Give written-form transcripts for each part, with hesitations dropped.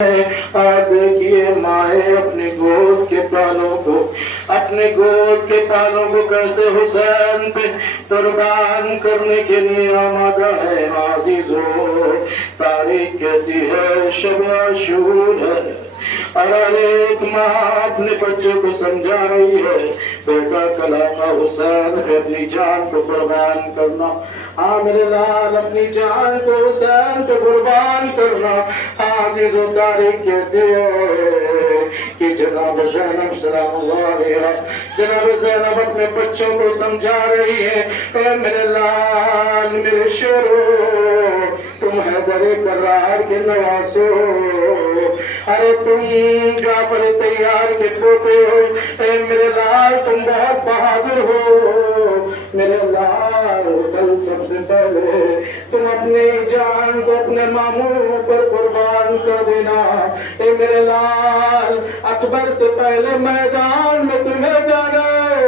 اور دیکھیے مائیں اپنے گود کے پالوں کو کیسے حسین پہ قربان کرنے کے لیے آمادہ ہے۔ عزیزو تاریخ کہتی ہے شب عاشور ہے، اور ایک ماں اپنے بچوں کو سمجھا رہی ہے بیٹا کلام حسین ہے اپنی جان کو قربان کرنا۔ ہاں میرے لال اپنی جان کو حسین کو قربان کرنا۔ عزیزو تاریخ کہتی ہے کہ جناب زینب سلام اللہ علیہا، جناب زینب اپنے بچوں کو سمجھا رہی ہے اے میرے لال میرے شیرو، تم حیدر کرار کے نواسو، ارے تم جعفر طیار کے پوتے ہو، اے میرے لال تم بہت بہادر ہو میرے لال۔ کل سب سے پہلے تم اپنی جان کو اپنے ماموں پر قربان کر دینا اے میرے لال، اکبر سے پہلے میدان میں تمہیں جانا ہے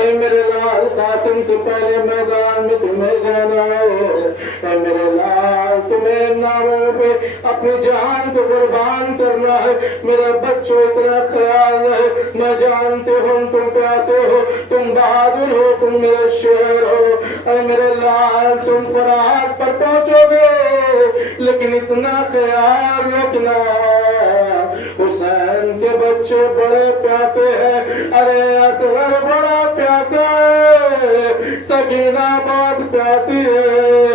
اے میرے لال، قاسم سے پہلے میدان میں تمہیں جانا ہے اے میرے لال، تمہیں ناموں پہ اپنی جان کو قربان کرنا ہے۔ میرے بچوں اتنا خیال ہے، میں جانتے ہوں تم پیاسے ہو، تم بہادر ہو، تم میرے شیر ہو اے میرے لال، تم فرات پر پہنچو گے لیکن اتنا خیال رکھنا حسین کے بچے بڑے پیاسے ہیں، ارے اصغر بڑا پیاسا ہے، سکینہ بہت پیاسی ہے۔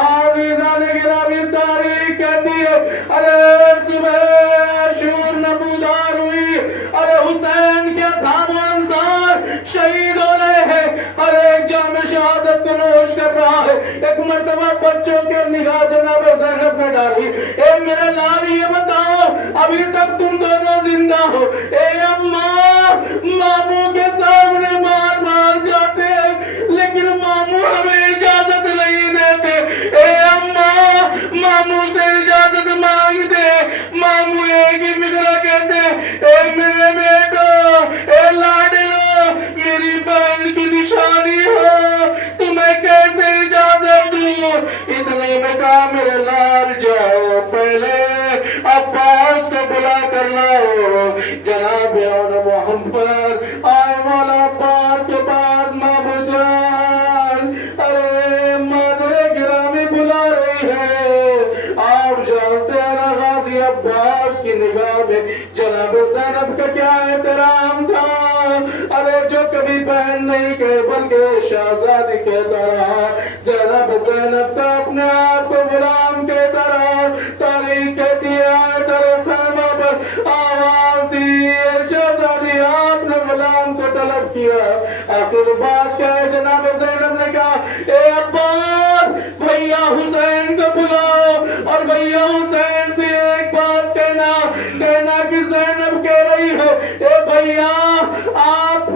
عزیزان گرامی تاریخ کہتی ہے ارے صبح عاشور نبودار ہوئی، ارے حسین کے اصحاب و انصار شہید ہو رہے ہیں، ہر ایک جام شہادت کو نوش کر رہا ہے۔ ایک مرتبہ بچوں کے نگاہ جناب زینب نے ڈالی، اے میرے لال یہ بتاؤ ابھی تک تم دونوں زندہ ہو؟ اے اماں، ماموں کے سامنے مار مار جاتے ہیں لیکن ماموں ہمیں اجازت نہیں دیتے، اے اماں ماموں سے اجازت مانگتے، ماموں ایک ہی فکرہ کہتے اے میرے بیٹو، اے لاڈلو، میری بہن کی نشانی ہو، تمہیں کیسے اجازت دوں؟ اتنے میں کہا میرے لال جاؤ پہلے عباس کو بلا کر لاؤ، جناب اور محمد آئے مولا عباس کے بعد مامو جان، ارے مادر گرامی بلا رہی ہے۔ آپ جانتے ہیں نا غازی عباس کی نگاہ میں جناب زینب کا کیا احترام تھا، ارے جو کبھی بہن نہیں کہے بلکہ شہزادی کہتا رہا، جناب زینب کا اپنے آپ کو غلام کہتا رہا۔ تاریخ کہتی ہے آئے ترے خیمہ پر آواز دی، شہزادی آپ نے غلام کو طلب کیا، آخر بات کیا ہے؟ جناب زینب نے کہا اے عباس بھیا حسین کو بلاؤ اور بھیا حسین سے ایک بات کہنا کہ زینب کہہ رہی ہے اے بھیا آپ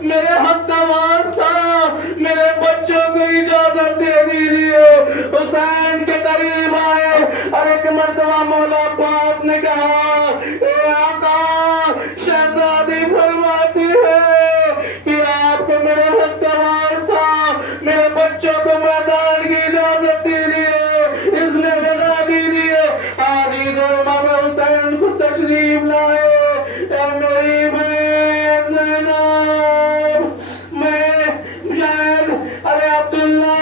میرے حق کا واسطہ میرے بچوں کو اجازت دے دیجیے حسین کے قریب آئے۔ اور ایک مرتبہ مولا عباس نے کہا اے آقا، شہزادی فرماتی ہے کہ آپ کو میرے حق کا واسطہ میرے بچوں کو میدان کی اجازت دیجیے، اس نے بتا دیجیے۔ عزیز و امام حسین کو تشریف لائے، اے میری بہن زینب، میں شاید ارے عبداللہ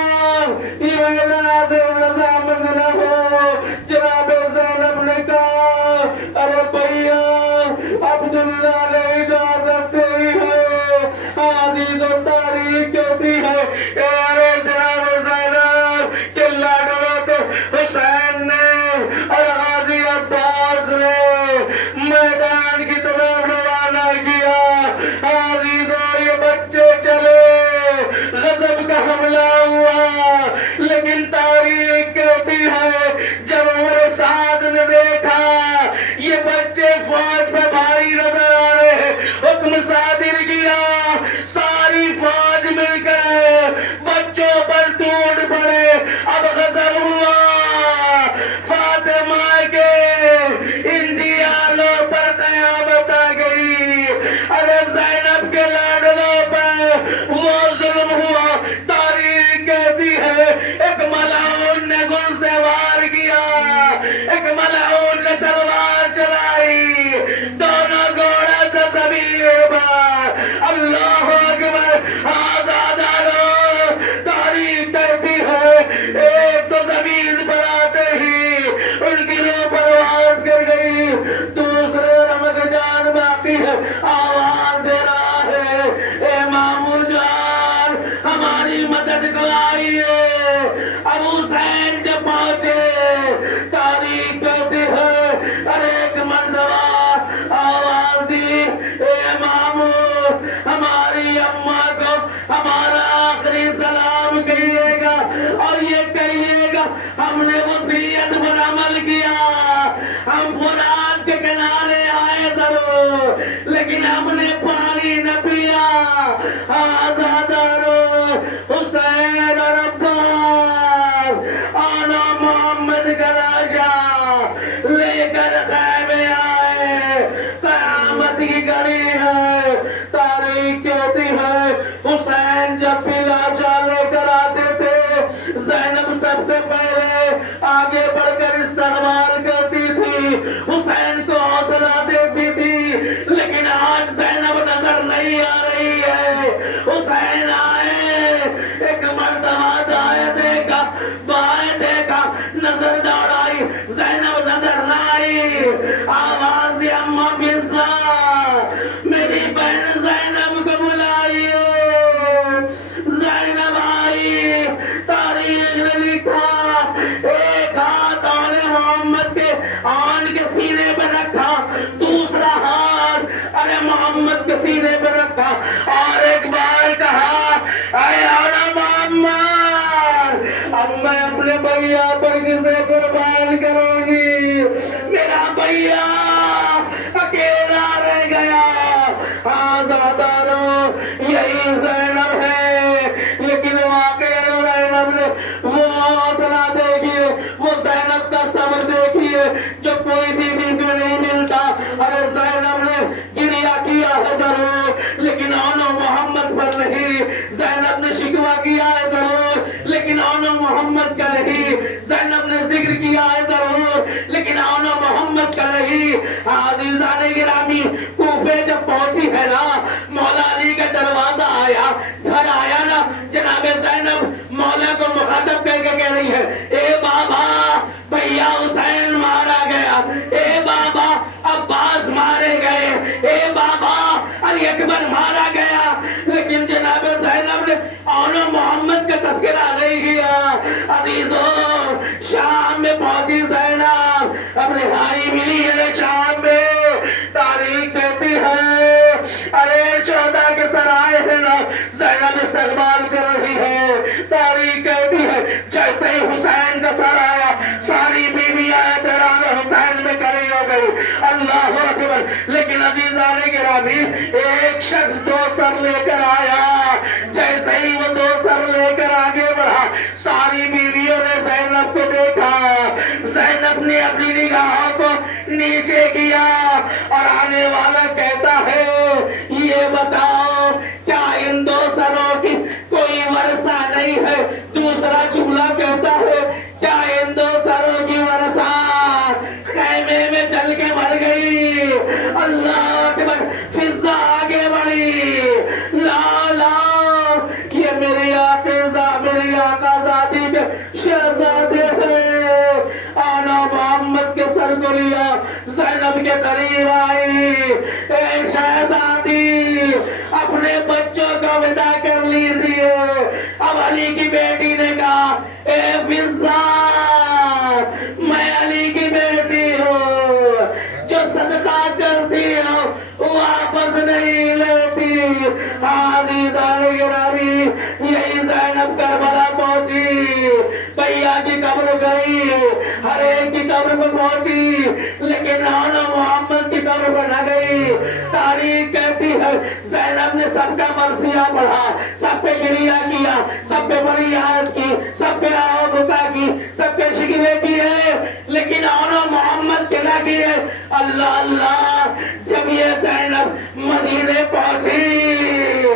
یہ میرا سے رضامند نہ ہو۔ جناب زینب نے کہا ارے بھیا عبداللہ نے اجازت دی ہے۔ عزیز و تاریخ کہتی ہے کہ ارے جناب زینب کے لاڈلوں کو حسین نے اور غازی عباس نے میدان کی طرف روانہ کیا۔ عزیزوں یہ بچے چلے، غضب کا حملہ ہوا، لیکن تاریخ کہتی ہے جب عمر سعد نے دیکھا یہ بچے فوج پہ بھاری نظر آ رہے ہیں، حکم صادر کیا، ساری فوج مل کر بچوں پر ٹوٹ پڑے۔ اب غضب ہوا، فاطمہ کے انجیالوں پر قیامت آ گئی، ارے زینب کے لاڈلوں پر وہ ظلم ہوا۔ تاریخ کہتی ہے ایک ملعون نے گل سے آواز دی اماں فضا میری بہن زینب کو بلائیے. زینب آئی. تاریخ نے لکھا ایک ہاتھ آن محمد کے آن کے سینے پہ رکھا, دوسرا ہاتھ ارے محمد کے سینے پہ رکھا اور ایک بار کہا اے آنا محمد, اب میں اپنے بھیا پر کسے قربان کروں گی, میرا بھیا اکیلا رہ گیا. آزادارو یہی زینب ہے, لیکن واقعی زینب نے وہ حوصلہ دیکھیے, وہ زینب کا صبر دیکھیے جو کوئی بی بی کو نہیں ملتا. ارے زینب نے گریہ کیا ہے ضرور, لیکن آنو محمد پر نہیں. زینب نے شکوہ کیا ہے ضرور, لیکن آنو محمد کا نہیں. زینب نے ذکر کیا ہے ضرور, لیکن آنو محمد کا نہیں. عزیزان گرامی, کوفے جب پہنچی ہے نا, مولا علی کا دروازہ آیا, گھر آیا نا, جناب زینب مولا کو مخاطب کر کے کہہ رہی ہے اے بابا بھیا حسین مارا گیا, اے بابا عباس مارے گئے, اے بابا علی اکبر مارا گیا. لیکن جناب زینب نے آنو محمد کا تذکرہ نہیں کیا. عزیزو, شام میں پہنچی زینب, اب رہائی ملی ہے شام میں. تاریخ کہتی ہے ارے 14 کے سرائے ہے نا, زینب استقبال کر رہی ہے. تاریخ کہتی ہے جیسے ہی حسین کا سر آیا, ساری بیویاں احترام حسین میں کھڑی ہو گئی. اللہ اکبر. لیکن عزیزان گرامی, ایک شخص 2 سر لے کر آیا. جیسے ہی وہ 2 سر لے کر آگے بڑھا, ساری بیویوں نے زینب کو دیکھا. زینب نے اپنی نگاہوں کو نیچے کیا اور آنے والا کہتا ہے یہ بتاؤ کیا ان 2 سروں کی کوئی ورثہ نہیں ہے. دوسرا جملہ کہتا ہے کیا ان 2 سروں کی ورثہ خیمے میں چل کے مر گئی. اللہ اکبر. فضا آگے بڑھی, لا لا یہ میری آقا ذاتی کے شہزادے ہیں. آنا محمد کے سر کو لیا, زینب کے قریب آئی. اے شہزادی, اپنے بچوں کو ودا کر لیجیے. اب علی کی بیٹی نے کہا اے فضا میں علی کی بیٹی ہوں, جو صدقہ کرتی ہوں واپس نہیں لیتی. عزیزان گرامی, یہی زینب کربلا پہنچی, بھیا کی قبر گئی, ہر ایک کی قبر پر پہنچی, لیکن آنا محمد کی قبر پر نہ گئی. تاریخ کہتی ہے زینب نے سب کا مرثیہ پڑھا, سب پہ گریہ کیا, سب پہ فریاد کی, سب پہ آہ بکا کی, سب پہ شکوے کیے, لیکن آنا محمد کے نہ کیے. اللہ اللہ. جب یہ زینب مدینے پہنچی,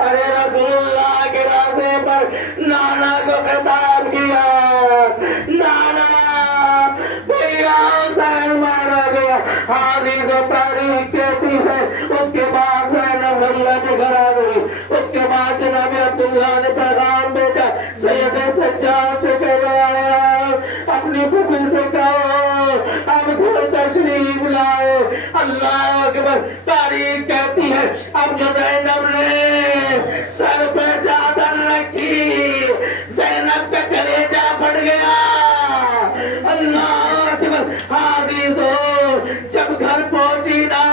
ارے رسول اللہ کے راستے پر نانا کو خطاب کیا, نانا بھیا حسین مارا گیا. عزیز و تاریخ کہتی ہے اس کے بعد زینب بھیا کے گھر آ گئی. اس کے بعد جناب عبداللہ نے پیغام بھیجا, سید سجاد سے کہوایا, اپنی پھوپھی سے کہو اب گھر تشریف لائے. اللہ اکبر. تاریخ کہتی ہے اب جو زینب نے سر پہ چادر رکھی, زینب کا کلیجہ پھٹ گیا. اللہ اکبر. عزیزو, جب گھر پہنچی نا,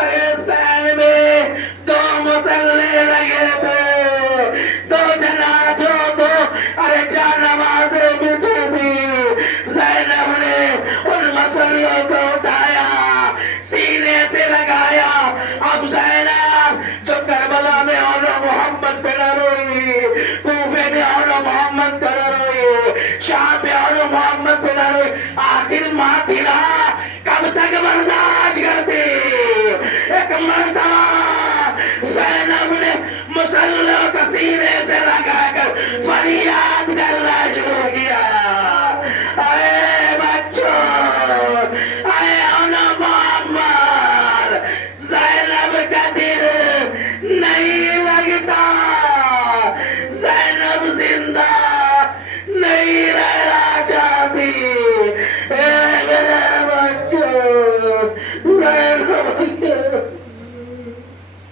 ارے سین میں 2 مسلح لگے تھے, 2 جنازوں تو ارے جانمازیں بچھی تھی. زینب نے ان مسلحوں کو اٹھایا, سینے سے لگایا. اب زینب جو کربلا میں آنو محمد پہ نہ روئی, کوفے میں آنو محمد پہ نہ روئی, شام پہ آنو محمد پہ نہ روئی, آخر ماں تھی نا, کب تک برداشت کرتی. ایک مرتبہ زینب نے مسلح کو سینے سے